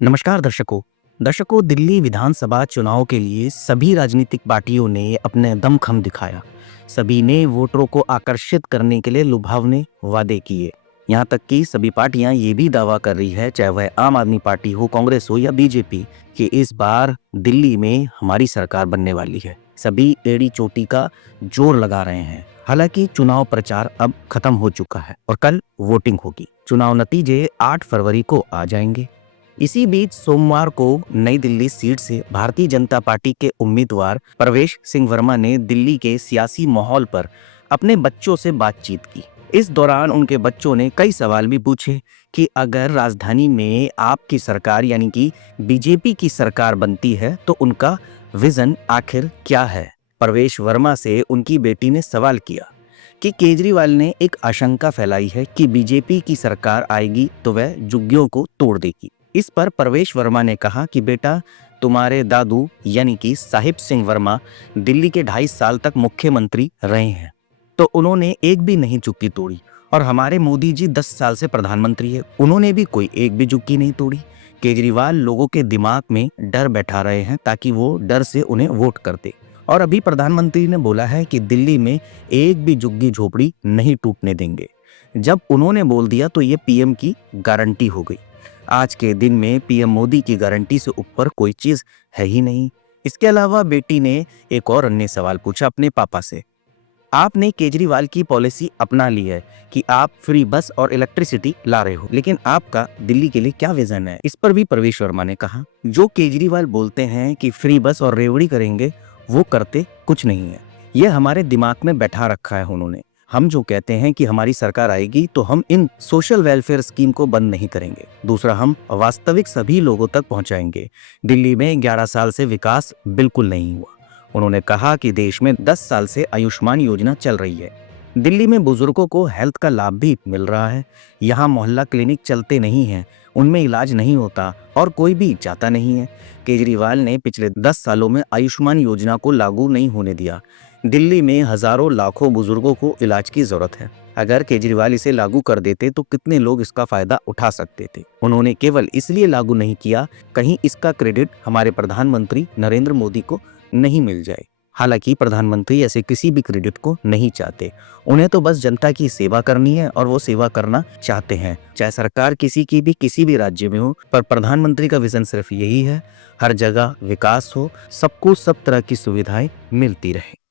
नमस्कार दर्शकों दिल्ली विधानसभा चुनाव के लिए सभी राजनीतिक पार्टियों ने अपने दमखम दिखाया। सभी ने वोटरों को आकर्षित करने के लिए लुभावने वादे किए। यहाँ तक कि सभी पार्टियां ये भी दावा कर रही है, चाहे वह आम आदमी पार्टी हो, कांग्रेस हो या बीजेपी, कि इस बार दिल्ली में हमारी सरकार बनने वाली है। सभी एड़ी चोटी का जोर लगा रहे हैं। हालांकि चुनाव प्रचार अब खत्म हो चुका है और कल वोटिंग होगी। चुनाव नतीजे 8 फरवरी को आ जाएंगे। इसी बीच सोमवार को नई दिल्ली सीट से भारतीय जनता पार्टी के उम्मीदवार प्रवेश सिंह वर्मा ने दिल्ली के सियासी माहौल पर अपने बच्चों से बातचीत की। इस दौरान उनके बच्चों ने कई सवाल भी पूछे कि अगर राजधानी में आपकी सरकार यानी कि बीजेपी की सरकार बनती है तो उनका विजन आखिर क्या है। प्रवेश वर्मा से उनकी बेटी ने सवाल किया कि केजरीवाल ने एक आशंका फैलाई है कि बीजेपी की सरकार आएगी तो वह झुग्गियों को तोड़ देगी। इस पर प्रवेश वर्मा ने कहा कि बेटा, तुम्हारे दादू यानी कि साहिब सिंह वर्मा दिल्ली के 2.5 साल तक मुख्यमंत्री रहे हैं, तो उन्होंने एक भी नहीं झुग्गी तोड़ी। और हमारे मोदी जी 10 साल से प्रधानमंत्री है, उन्होंने भी कोई एक भी झुग्गी नहीं तोड़ी। केजरीवाल लोगों के दिमाग में डर बैठा रहे हैं ताकि वो डर से उन्हें वोट कर दे। और अभी प्रधानमंत्री ने बोला है कि दिल्ली में एक भी झुग्गी झोपड़ी नहीं टूटने देंगे। जब उन्होंने बोल दिया तो ये पीएम की गारंटी हो गई। आज के दिन में पीएम मोदी की गारंटी से ऊपर कोई चीज है ही नहीं। इसके अलावा बेटी ने एक और अन्य सवाल पूछा अपने पापा से। आपने केजरीवाल की पॉलिसी अपना ली है कि आप फ्री बस और इलेक्ट्रिसिटी ला रहे हो, लेकिन आपका दिल्ली के लिए क्या विजन है। इस पर भी प्रवेश वर्मा ने कहा, जो केजरीवाल बोलते हैं कि फ्री बस और रेवड़ी करेंगे, वो करते कुछ नहीं है। ये हमारे दिमाग में बैठा रखा है उन्होंने। हम जो कहते हैं कि हमारी सरकार आएगी तो हम इन सोशल वेलफेयर स्कीम को बंद नहीं करेंगे। दूसरा, हम वास्तविक सभी लोगों तक पहुंचाएंगे। दिल्ली में 11 साल से विकास बिल्कुल नहीं हुआ। उन्होंने कहा कि देश में 10 साल से आयुष्मान योजना चल रही है। दिल्ली में बुजुर्गों को हेल्थ का लाभ भी मिल रहा है। यहाँ मोहल्ला क्लिनिक चलते नहीं हैं, उनमें इलाज नहीं होता और कोई भी जाता नहीं है। केजरीवाल ने पिछले 10 सालों में आयुष्मान योजना को लागू नहीं होने दिया। दिल्ली में हजारों लाखों बुजुर्गों को इलाज की जरूरत है। अगर केजरीवाल इसे लागू कर देते तो कितने लोग इसका फायदा उठा सकते थे। उन्होंने केवल इसलिए लागू नहीं किया, कहीं इसका क्रेडिट हमारे प्रधानमंत्री नरेंद्र मोदी को नहीं मिल जाए। हालांकि प्रधानमंत्री ऐसे किसी भी क्रेडिट को नहीं चाहते। उन्हें तो बस जनता की सेवा करनी है और वो सेवा करना चाहते हैं, चाहे सरकार किसी की भी किसी भी राज्य में हो। पर प्रधानमंत्री का विजन सिर्फ यही है, हर जगह विकास हो, सबको सब तरह की सुविधाएं मिलती रहे।